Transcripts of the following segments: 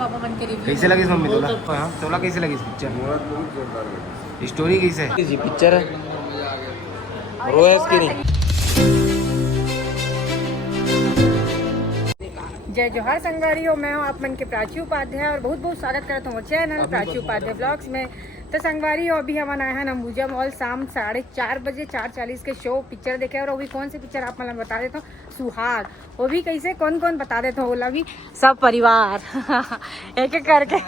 पापा बन के रिव्यू। कैसे लगी मम्मी तोला? हाँ तोला कैसे लगी पिक्चर? स्टोरी कैसे है? जी पिक्चर है रोएस की नहीं। जय जोहार संगवारी हो, मैं हूँ आप मन के प्राची उपाध्याय और बहुत बहुत स्वागत करता हूँ चैनल प्राची उपाध्याय ब्लॉग्स में। तो संगवारी हो, अभी हम आए हैं अंबुजा मॉल शाम 4:30 बजे 4:40 के शो पिक्चर देखे। और वो भी कौन सी पिक्चर आप मतलब बता देता हूँ, सुहाग। वो भी कैसे कौन कौन बता देता हूँ, बोला भी सब परिवार एक एक करके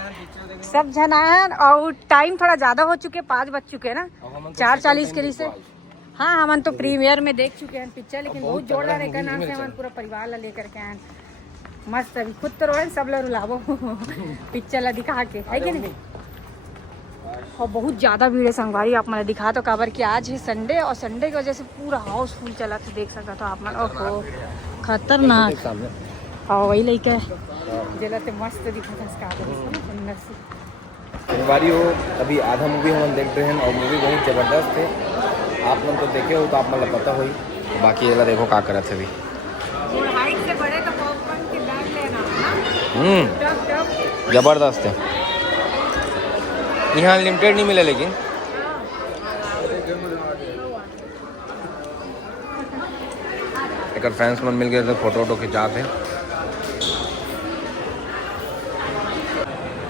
सब जन आए हैं। और टाइम थोड़ा ज्यादा हो चुके, 5 बज चुके हैं ना, 4:40 के लिए से। हाँ हम तो प्रीमियर में देख चुके हैं पिक्चर, लेकिन बहुत जोरदार है नाम से हम पूरा परिवार ला लेकर के आए। मस्त अभी खुद तो रोए सब लोग रुलावो पिक्चर ला दिखा के, है कि नहीं। और बहुत ज्यादा भीड़ है संगवारी, आप मैंने दिखा तो काबर कि आज है संडे और संडे की वजह से पूरा हाउसफुल चला था, देख सकता तो आप मन। ओहो खतरनाक। और वही लेके जलाते मस्त दिखा था इसका सुंदर से। संगवारी हो, अभी आधा मूवी हम देख रहे हैं और मूवी बहुत जबरदस्त है। आप लोग तो देखे हो तो आप मतलब पता हो। बाकी ये देखो क्या करा थे अभी। हाइट से बड़े तो पॉपकॉर्न के बैग लेना जबरदस्त है। यहाँ लिमिटेड नहीं मिले लेकिन एक फ्रेंड्स मन मिल गए तो फोटो वोटो खिंचाते।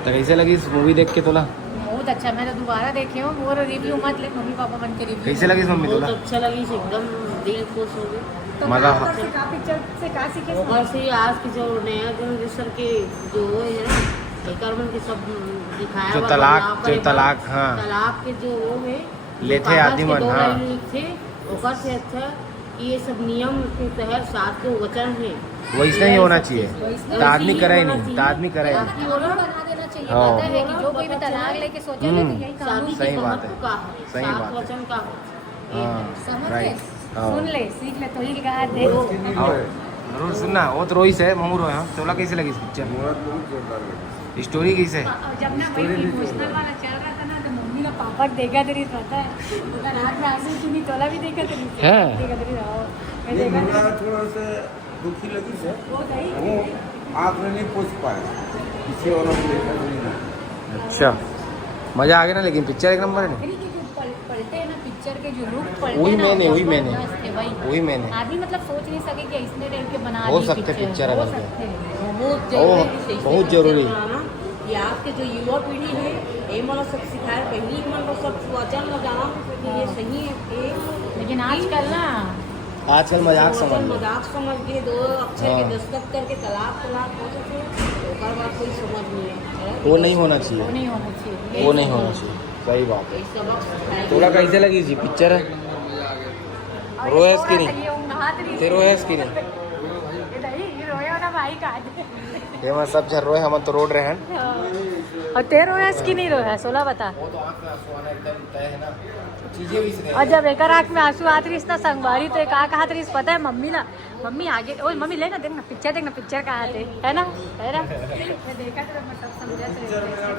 तो कैसे लगी इस मूवी देख के तोला? बहुत अच्छा, मैं तो दोबारा देखे हूँ। वो रिव्यू मत ले, मम्मी पापा बन के रिव्यू। कैसे लगी मम्मी तोला? अच्छा लगी, एकदम दिल खुश हो गया। तो मजा पिक्चर से का सीखे? और से आज की जो नया जनरेशन के जो है ना एकर के सब दिखाया, जो तलाक हाँ तलाक के जो वो है लेते आदि मन हाँ थे ओकर से अच्छा कि ये सब नियम के तहत साथ को वचन है वैसे ही होना चाहिए। आदमी करे ही नहीं, आदमी करे ही नहीं। बना देना चाहिए। पता है कि जो कोई भी तलाक लेके सोचे ना तो यही कानून सही बात है, सही सात बात है। वचन का हाँ समझ ले, राइट। सुन ले, सीख ले, तो ही कहा दे। जरूर सुनना। वो तो रोई से ममू रोया। तोला कैसे लगी इस पिक्चर? स्टोरी कैसे है? जब ना भाई इमोशनल वाला चल रहा था ना, तो मम्मी का पापड़ देखा तेरी पता है उधर रात में आंसू की नहीं, तोला भी देखा तेरी हाँ। देखा तेरी रहो मैं ये देखा मुर्गा थोड़ा सा दुखी लगी से वो गई। वो आँख में नहीं पूछ पाया, पीछे वाला को देखा नहीं ना। अच्छा मजा आ गया ना, लेकिन पिक्चर एक नंबर है ना। अरे जो पलटे हैं ना पिक्चर के जो लुक पलटे वही ना, मैंने जबरदस्त है भाई। वही मैंने आदमी मतलब सोच नहीं सके कि इसने टाइप के बना हो दी सकते पिक्चर हो अगर सकते हैं। बहुत जरूरी। ये आपके जो युवा पीढ़ी है ये मतलब सब सिखाए, पहले मतलब सब वचन लगाना कि ये सही है लेकिन आजकल ना आजकल मजाक समझ लो। मजाक समझ के 2 अक्षर के दस्तखत करके तलाक हो जाते हैं, ओकर बाद कोई समझ नहीं है। वो नहीं होना चाहिए, वो नहीं होना चाहिए, वो नहीं होना चाहिए। सही बात है। ये सबक सिखाए। तोला कैसे लगी जी पिक्चर है? रोएस की नहीं? नहीं ते रोएस की नहीं? रोया ना भाई का ये मैं सब झर रोए, हम तो रोड रहे हैं। और ते रोया की नहीं रोया, 16 बता। वो तो आँख में आंसू आना एकदम तय है ना, चीजें भी इसने। और जब एक आँख में आंसू आते रही इतना संगवारी, तो एक कहा रही पता है मम्मी ना, मम्मी आगे ओ मम्मी लेना देखना पिक्चर कहाँ थे, है ना मैं देखा तो मैं सब समझा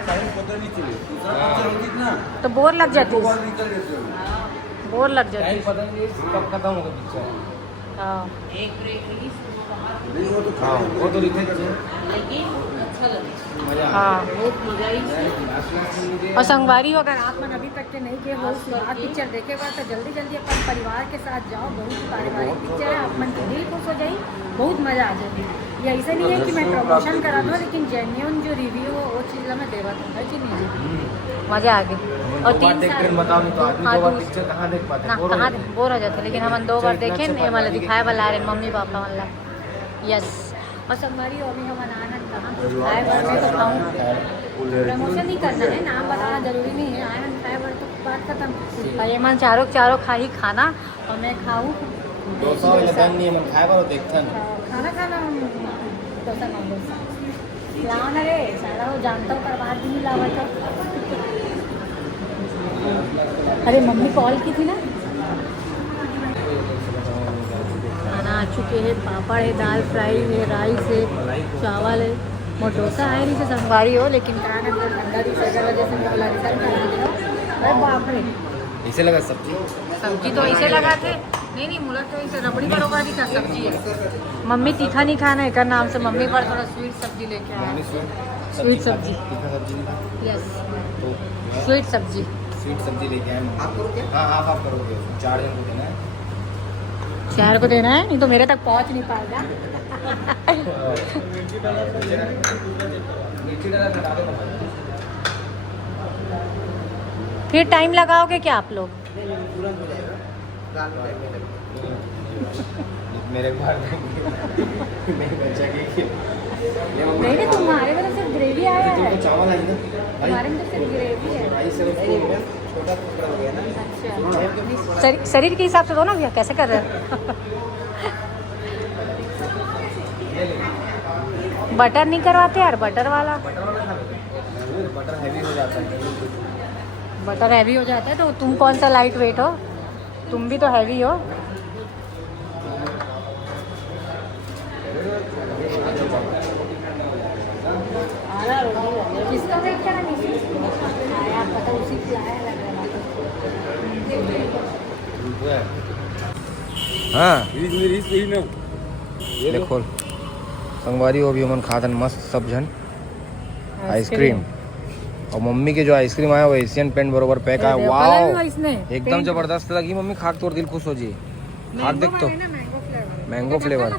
टाइम पता नहीं चले, दूसरा पिक्चर होती ना तो बोर लग जाती, बाहर निकल जाते हो। बोर लग जाती। टाइम पता नहीं कब खत्म होगा पिक्चर। हाँ एक ब्रेक रही नहीं वो तो हाँ वो तो लिखे लेकिन अच्छा लगा, मजा हाँ। बहुत मजा आई। और संगवारी हो, अगर आप मन अभी तक के नहीं गए हो सुहाग पिक्चर देखेगा तो जल्दी जल्दी अपन परिवार के साथ जाओ। बहुत ही पारिवारिक पिक्चर है, आप मन की दिल खुश हो जाए, बहुत मजा आ जाएगी। ये ऐसा नहीं है कि मैं प्रमोशन करा दूँ, लेकिन जेन्युइन जो रिव्यू हो वो चीज़ मैं देवा दूँ, है कि नहीं? मजा आ गई। और 3 साल बताओ नहीं तो आदमी हाँ, दो बार पिक्चर कहाँ देख पाते ना हैं? कहाँ बोर हो जाते, लेकिन हम 2 बार देखे मतलब दिखाए वाला रहे मम्मी पापा वाला। यस। और संगवारी हो, अभी हम आनंद कहाँ आए बार में तो खाऊँ, प्रमोशन नहीं करना है, नाम बताना जरूरी नहीं है। आनंद खाए बार तो बात खत्म। और ये मन चारों खाई खाना और मैं खाऊँ डोसा वाला बन नहीं है, मन खाए बार देखता नहीं। खाना डोसा खाऊँ डोसा लाओ ना रे सारा, वो जानता हूँ पर बात भी नहीं लावा था। अरे मम्मी कॉल की थी ना। खाना आ चुके हैं, पापड़ है, दाल फ्राई है, राइस है, चावल है, और डोसा है नहीं से संगवारी हो, लेकिन ठंडा भी सेगल वजह से बोला अरे बाप रे। ऐसे लगा सब्जी सब्जी तो ऐसे लगा थे नहीं मुला तो इसे रबड़ी बरोबर भी का सब्जी है। मम्मी तीखा नहीं खाना है कर नाम से मम्मी पर थोड़ा स्वीट सब्जी लेके आया। स्वीट सब्जी तीखा सब्जी नहीं था यस तो स्वीट सब्जी। स्वीट सब्जी लेके आए आप करोगे? हाँ आप करोगे 4 जन को देना है। 4 को देना है नहीं तो मेरे तक पहुंच नहीं पाएगा। फिर टाइम लगाओगे क्या आप लोग? मेरे घर मेरे बच्चा के नहीं तुम्हारे में तो सिर्फ ग्रेवी आया है। चावल आई ना हमारे में तो सिर्फ ग्रेवी है। राइस है उसको छोटा टुकड़ा हो गया ना। अच्छा शरीर के हिसाब से दो ना भैया कैसे कर रहे हो? बटर नहीं करवाते यार बटर वाला। बटर हैवी हो जाता है। बटर हैवी हो जाता है तो तुम कौन सा लाइट वेट हो? तुम भी तो हैवी हो। किसका वेट करा नहीं आया पता उसी की आया लग रहा है। हाँ ये देखो संगवारी हो भी मन खातन मस्त सब जन आइसक्रीम और मम्मी के जो आइसक्रीम आया वो एशियन पेंट बरोबर पैक आया। वाओ एकदम जबरदस्त लगी मम्मी खाक तो दिल खुश हो जी। खाक देख तो मैंगो फ्लेवर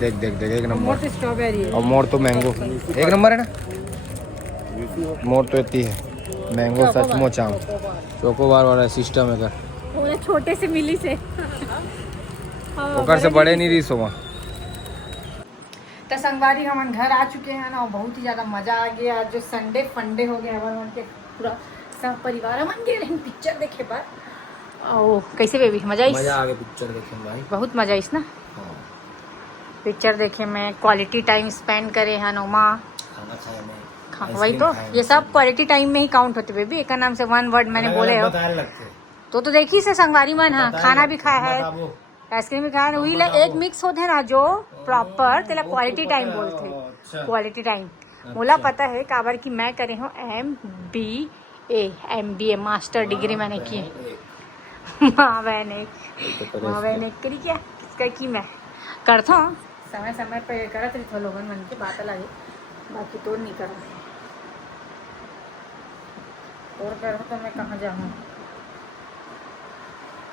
देख देख देख एक नंबर। स्ट्रॉबेरी और मोर तो मैंगो एक नंबर है ना। मोर तो इतनी है मैंगो सच मोचाम चोकोबार वाला सिस्टम है कर छोटे से मिली से ओकर से बड़े नहीं रही सोमा। तो संगवारी हम घर आ चुके हैं ना और बहुत ही ज़्यादा मज़ा आ गया। जो संडे फंडे हो गया हमारे के पूरा सब परिवार हम गए लेकिन पिक्चर देखे पर ओ कैसे बेबी मज़ा आ गया पिक्चर देखे भाई बहुत मज़ा इस ना। पिक्चर देखे में क्वालिटी टाइम स्पेंड करे हैं नोमा खाना खाया मैं वही तो ये सब क्वालिटी टाइम में ही काउंट होते बेबी। एक नाम से 1 वर्ड मैंने बोले हो तो देखी से संगवारी मन हाँ खाना भी खाया है आइसक्रीम भी खाया वही ला एक मिक्स होते ना जो प्रॉपर तेला क्वालिटी टाइम बोलते क्वालिटी टाइम बोला पता है काबर की मैं करे हूँ MBA मास्टर डिग्री मैंने की माँ बहने करी क्या किसका की मैं करता हूँ समय समय पे करत रही थो लोगन मन के बात लगे बाकी तो नहीं करूँ और करो तो मैं कहाँ जाऊँ।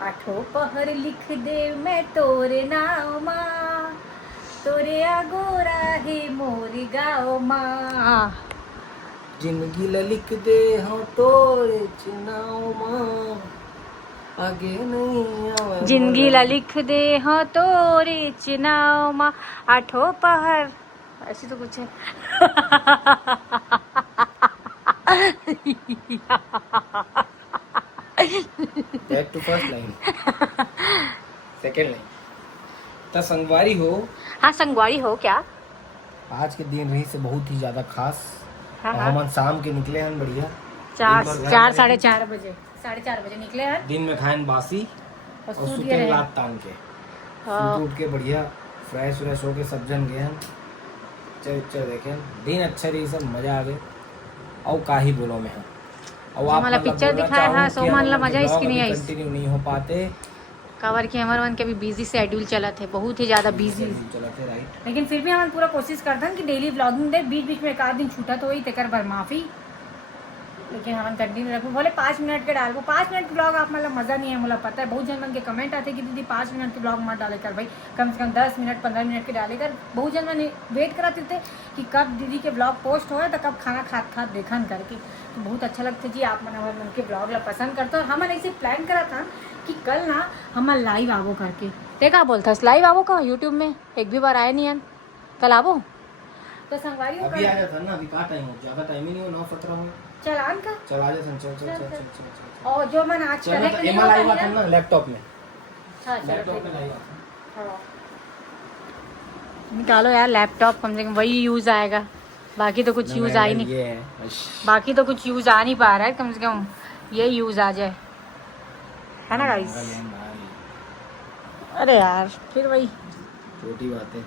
8 पहर लिख दे मैं तोरे नाव माँ तोरे आगोरा है मोर गाँव माँ जिंदगी ला लिख दे हम तोरे चुनाव माँ आगे नहीं आवे जिंदगी ला लिख दे हाँ तोरे चिनाव माँ 8 पहर ऐसी तो कुछ है। Back to first line second line तो संगवारी हो। हाँ संगवारी हो क्या आज के दिन रही से बहुत ही ज्यादा खास। हाँ, और हम शाम के निकले हैं बढ़िया 4 साढ़े 4 बजे 4:30 बजे निकले हैं दिन में खाएं बासी और और सूत सुते गए रात तान के सूत उठ के बढ़िया फ्रेश व्रेश होके सब जन गए हैं पिक्चर देखे दिन अच्छा रही सब मजा आ गए और का ही बोलो मैं और आप मतलब पिक्चर दिखाया है सोमान ला मजा इसकी नहीं आई कंटिन्यू नहीं हो पाते कवर की हमारे मन के भी बिजी शेड्यूल चला थे बहुत ही ज्यादा बिजी चलाते राइट लेकिन फिर भी हम पूरा कोशिश करते हैं कि डेली व्लॉगिंग दे बीच बीच में एक आध दिन छूटा तो वही तेकर भर माफी लेकिन हम कंटिन्यू रखो बोले 5 मिनट के डाल 5 मिनट के ब्लॉग आप मतलब मज़ा नहीं है मुझे पता है बहुत जन मन के कमेंट आते कि दीदी 5 मिनट के ब्लॉग मत डाले कर भाई कम से कम 10 मिनट 15 मिनट के डाले कर। बहुत जन मैंने वेट कराते थे कि कब दीदी के ब्लॉग पोस्ट हो तो कब खाना खात देखन करके तो बहुत अच्छा लगता जी आप मन हमारे मन के ब्लॉग ला पसंद करते हो। हमारे ऐसे प्लान करा था कि कल ना हम लाइव आवो करके देखा बोलता लाइव आवो का यूट्यूब में एक भी बार आया नहीं है कल आवो तो संगवारी अभी आ जाता ना अभी का टाइम हो ज्यादा टाइम ही नहीं हो 9:17 हो चलान का चल आ जा चल और जो मन आज चल करेक्ट नहीं एमा लाइव होता आता है ना लैपटॉप में अच्छा चलो लैपटॉप ठीक में है। लाइव आता हाँ। निकालो यार लैपटॉप कम से कम वही यूज आएगा बाकी तो कुछ यूज आ ही नहीं ये है बाकी तो कुछ यूज आ नहीं पा रहा है कम से कम ये यूज आ जाए है ना गाइस। अरे यार फिर वही छोटी बात है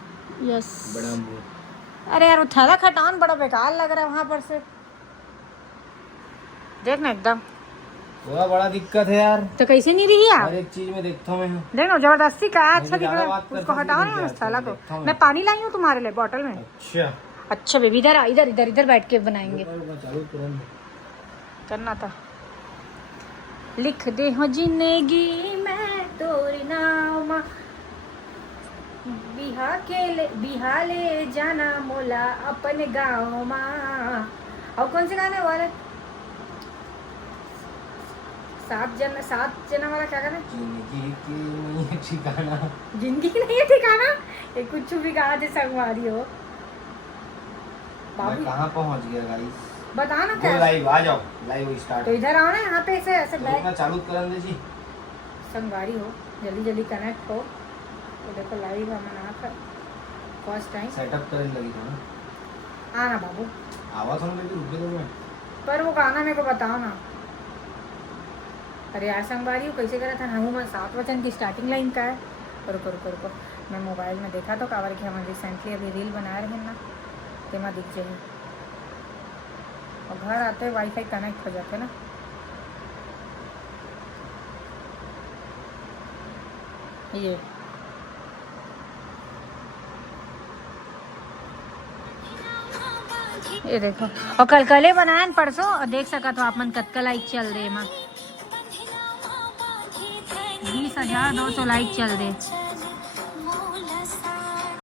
यस बड़ा मुंह अरे यार वो थैला खटान बड़ा बेकार लग रहा है वहां पर से देख ना एकदम थोड़ा बड़ा दिक्कत है यार, तो कैसे नहीं रही आप? हर एक चीज में देखता हूँ मैं। देखो जबरदस्ती का अच्छा दिख ज्यादा रहा है, बात उसको करता हटाओ हूँ, ना देखिए, उस साला को। देखता हूँ मैं पानी लाई हूँ तुम्हारे लिए बॉटल में। अच्छा अच्छा बेबी इधर आ, इधर इधर इधर बैठ के बनाएंगे। चालू तुरंत। करना था। लिख दे हो जिंदगी मैं तोरी नाम मा, बिहा ले जाना मोला अपने गाँव माँ। और कौन से गाने वाले? सात जना वाला क्या गाना? जिंदगी की नहीं है ठिकाना। जिंदगी नहीं है ठिकाना, ये कुछ भी गा दे संगवारी हो। मैं बाबू कहाँ पहुँच गया गाइस? बता ना वो क्या। लाइव आ जाओ, लाइव स्टार्ट। तो इधर आओ ना, यहाँ पे ऐसे ऐसे तो बैठ इतना चालू करन दे जी। संगवारी हो, जल्दी जल्दी कनेक्ट हो। तो देखो लाइव हम कर फर्स्ट टाइम सेटअप करने लगी था ना। आना बाबू, आवाज सुन लेती, रुक दो मैं। पर वो गाना मेरे को बताओ ना। अरे यार संगवारी हो कैसे करा था? हूँ 7 वचन की स्टार्टिंग लाइन का है। रुको रुको रुको, मैं मोबाइल में देखा तो कावर की हम रिसेंटली अभी रील बना रहे हैं ना, तेमा दिख जाएगी। और घर आते वाईफाई कनेक्ट हो जाते ना। ये देखो, और कल बनाए परसों, और देख सका तो आप मन कतका लाइक चल रहे माँ, 20,200 लाइक चल रहे।